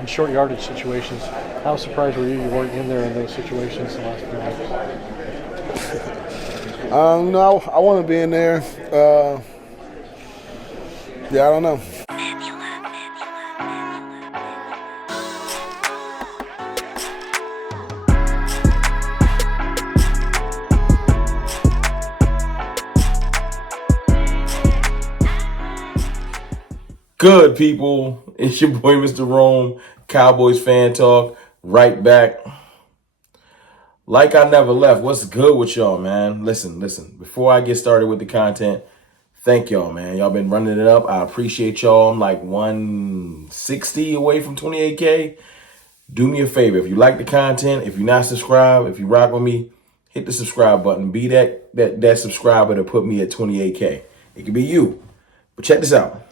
in short yardage situations. How surprised were you weren't in there in those situations the last few weeks? No, I want to be in there. Yeah, I don't know. Good people, it's your boy Mr. Rome, Cowboys fan talk, right back. Like I never left. What's good with y'all, man? Listen. Before I get started with the content, thank y'all, man. Y'all been running it up. I appreciate y'all. I'm like 160 away from 28K. Do me a favor. If you like the content, if you're not subscribed, if you rock with me, hit the subscribe button. Be that subscriber to put me at 28K. It could be you. But check this out.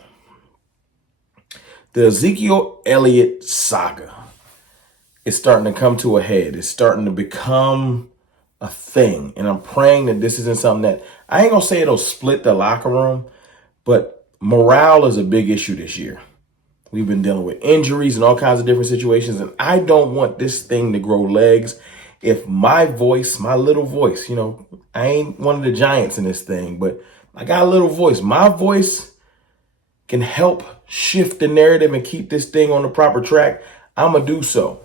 The Ezekiel Elliott saga is starting to come to a head. It's starting to become a thing. And I'm praying that this isn't something that, I ain't going to say it'll split the locker room, but morale is a big issue this year. We've been dealing with injuries and all kinds of different situations, and I don't want this thing to grow legs. If my voice, my little voice, I ain't one of the giants in this thing, but I got a little voice. My voice can help shift the narrative and keep this thing on the proper track, I'm going to do so.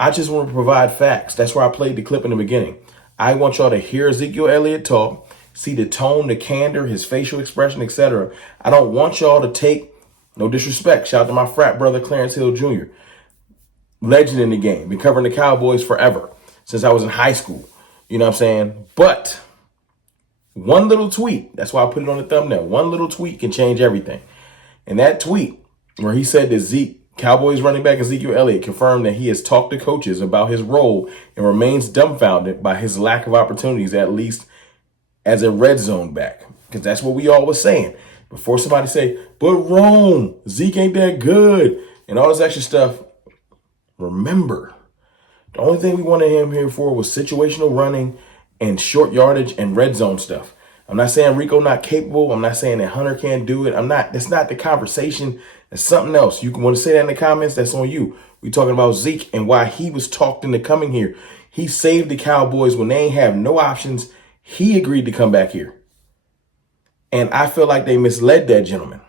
I just want to provide facts. That's why I played the clip in the beginning. I want y'all to hear Ezekiel Elliott talk, see the tone, the candor, his facial expression, etc. I don't want y'all to take, no disrespect, shout out to my frat brother, Clarence Hill Jr., legend in the game, been covering the Cowboys forever, since I was in high school. You know what I'm saying? But one little tweet, that's why I put it on the thumbnail, one little tweet can change everything. And that tweet where he said that Cowboys running back Ezekiel Elliott confirmed that he has talked to coaches about his role and remains dumbfounded by his lack of opportunities, at least as a red zone back. Because that's what we all was saying. Before somebody say, but Rome, Zeke ain't that good, and all this extra stuff. Remember, the only thing we wanted him here for was situational running and short yardage and red zone stuff. I'm not saying Rico not capable. I'm not saying that Hunter can't do it. That's not the conversation. That's something else. You can want to say that in the comments. That's on you. We talking about Zeke and why he was talked into coming here. He saved the Cowboys when they ain't have no options. He agreed to come back here. And I feel like they misled that gentleman.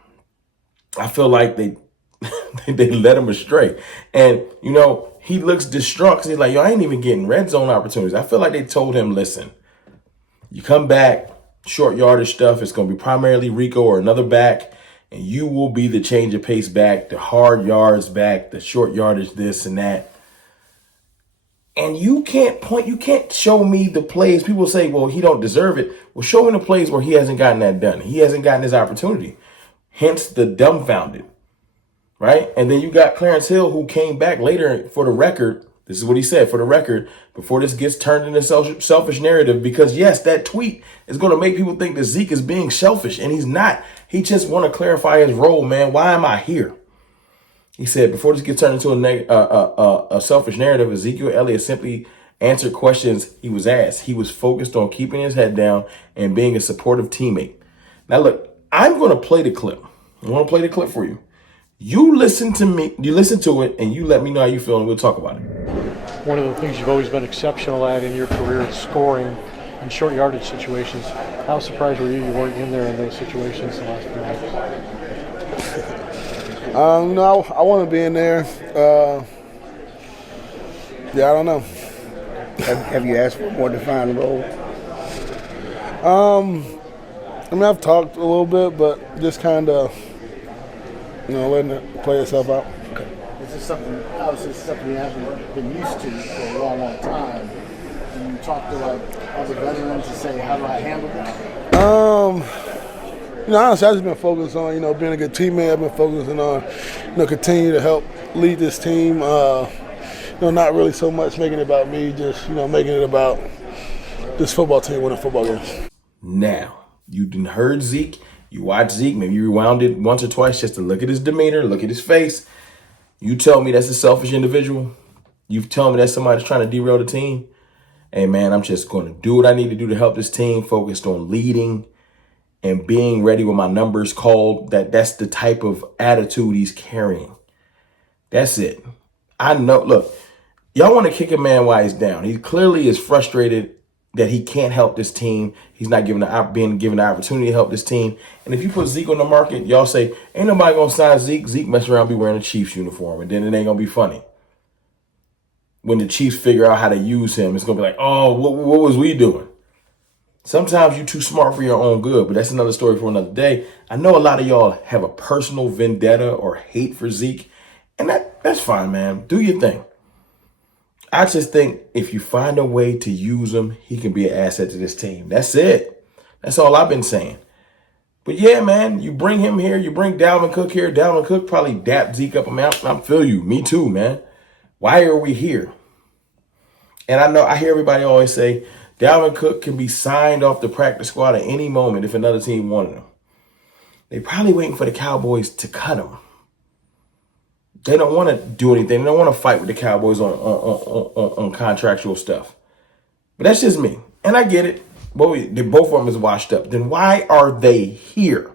I feel like they led him astray. And, he looks distraught because he's like, I ain't even getting red zone opportunities. I feel like they told him, listen, you come back, short yardage stuff, it's going to be primarily Rico or another back, and you will be the change of pace back, the hard yards back, the short yardage this and that. And you can't show me the plays. People say, well, he don't deserve it. Well, show me the plays where he hasn't gotten that done. He hasn't gotten his opportunity. Hence the dumbfounded, right? And then you got Clarence Hill, who came back later for the record. This is what he said, for the record, before this gets turned into selfish narrative, because yes, that tweet is going to make people think that Zeke is being selfish, and he's not. He just want to clarify his role, man. Why am I here? He said, before this gets turned into a selfish narrative, Ezekiel Elliott simply answered questions he was asked. He was focused on keeping his head down and being a supportive teammate. Now, look, I'm going to play the clip. I want to play the clip for you. You listen to me, you listen to it, and you let me know how you feel, and we'll talk about it. One of the things you've always been exceptional at in your career is scoring in short yardage situations. How surprised were you weren't in there in those situations the last few weeks? No, I want to be in there. Yeah, I don't know. Have you asked for a more defined role? I've talked a little bit, but just kind of, letting it play itself out. Okay. This is something you haven't been used to for a long, long time. And you talk to other veterans and say, how do I handle that? Honestly, I've just been focused on, being a good teammate. I've been focusing on, continue to help lead this team. Not really so much making it about me, just, making it about this football team winning football games. Now, you done heard Zeke. You watch Zeke, maybe you rewound it once or twice just to look at his demeanor, look at his face. You tell me that's a selfish individual. You tell me that's somebody that's trying to derail the team. Hey, man, I'm just going to do what I need to do to help this team, focused on leading and being ready when my number's called. That's the type of attitude he's carrying. That's it. I know, look, y'all want to kick a man while he's down. He clearly is frustrated that he can't help this team. He's not being given the opportunity to help this team. And if you put Zeke on the market, y'all say, ain't nobody going to sign Zeke. Zeke mess around be wearing a Chiefs uniform, and then it ain't going to be funny. When the Chiefs figure out how to use him, it's going to be like, oh, what was we doing? Sometimes you're too smart for your own good, but that's another story for another day. I know a lot of y'all have a personal vendetta or hate for Zeke, and that's fine, man. Do your thing. I just think if you find a way to use him, he can be an asset to this team. That's it. That's all I've been saying. But yeah, man, you bring him here, you bring Dalvin Cook here. Dalvin Cook probably dapped Zeke up. I mean, I feel you. Me too, man. Why are we here? And I know I hear everybody always say Dalvin Cook can be signed off the practice squad at any moment if another team wanted him. They're probably waiting for the Cowboys to cut him. They don't want to do anything. They don't want to fight with the Cowboys on contractual stuff. But that's just me. And I get it. Both of them is washed up. Then why are they here?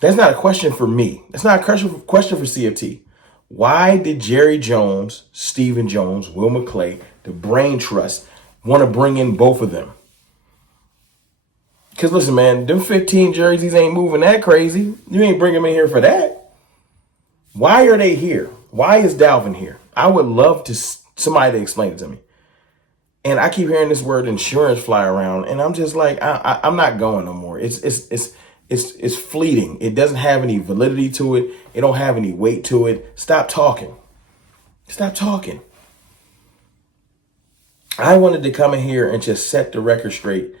That's not a question for me. That's not a question for CFT. Why did Jerry Jones, Stephen Jones, Will McClay, the Brain Trust, want to bring in both of them? Because listen, man, them 15 jerseys ain't moving that crazy. You ain't bringing them in here for that. Why are they here? Why is Dalvin here? I would love to somebody to explain it to me. And I keep hearing this word insurance fly around, and I'm just like, I'm not going no more. It's fleeting. It doesn't have any validity to it. It don't have any weight to it. Stop talking. Stop talking. I wanted to come in here and just set the record straight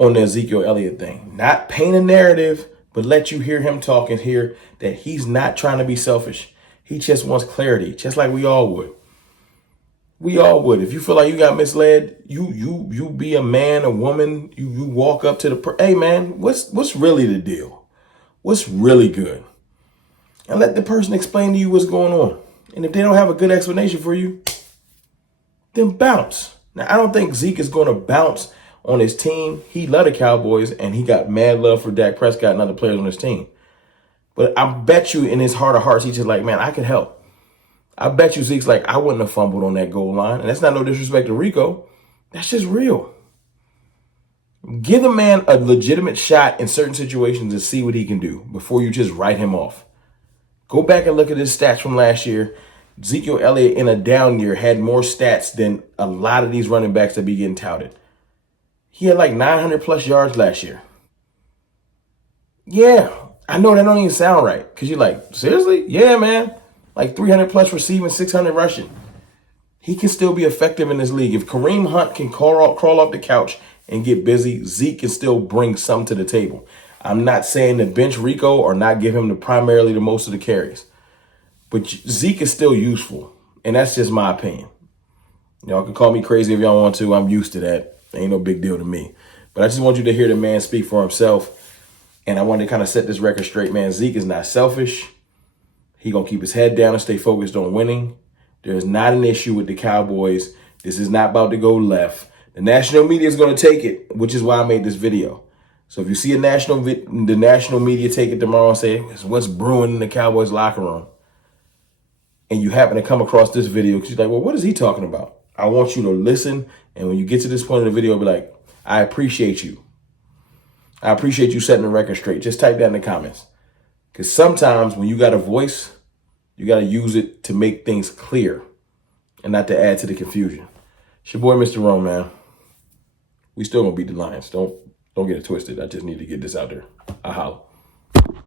on the Ezekiel Elliott thing. Not paint a narrative, but let you hear him talk and hear that he's not trying to be selfish. He just wants clarity, just like we all would. We all would. If you feel like you got misled, you be a man, a woman, you walk up to hey man, what's really the deal? What's really good? And let the person explain to you what's going on. And if they don't have a good explanation for you, then bounce. Now, I don't think Zeke is going to bounce on his team. He loved the Cowboys, and he got mad love for Dak Prescott and other players on his team. But I bet you in his heart of hearts, he's just like, man, I could help. I bet you Zeke's like, I wouldn't have fumbled on that goal line. And that's not no disrespect to Rico. That's just real. Give the man a legitimate shot in certain situations and see what he can do before you just write him off. Go back and look at his stats from last year. Ezekiel Elliott in a down year had more stats than a lot of these running backs that be getting touted. He had like 900 plus yards last year. Yeah, I know that don't even sound right. Because you're like, seriously? Yeah, man. Like 300 plus receiving, 600 rushing. He can still be effective in this league. If Kareem Hunt can crawl off the couch and get busy, Zeke can still bring some to the table. I'm not saying to bench Rico or not give him primarily the most of the carries. But Zeke is still useful. And that's just my opinion. Y'all can call me crazy if y'all want to. I'm used to that. Ain't no big deal to me. But I just want you to hear the man speak for himself. And I want to kind of set this record straight, man. Zeke is not selfish. He going to keep his head down and stay focused on winning. There's not an issue with the Cowboys. This is not about to go left. The national media is going to take it, which is why I made this video. So if you see the national media take it tomorrow and say, what's brewing in the Cowboys locker room? And you happen to come across this video, because you're like, well, what is he talking about? I want you to listen. And when you get to this point of the video, be like, I appreciate you. I appreciate you setting the record straight. Just type that in the comments. Because sometimes when you got a voice, you got to use it to make things clear and not to add to the confusion. It's your boy, Mr. Rome, man. We still going to beat the Lions. Don't get it twisted. I just need to get this out there. I holla.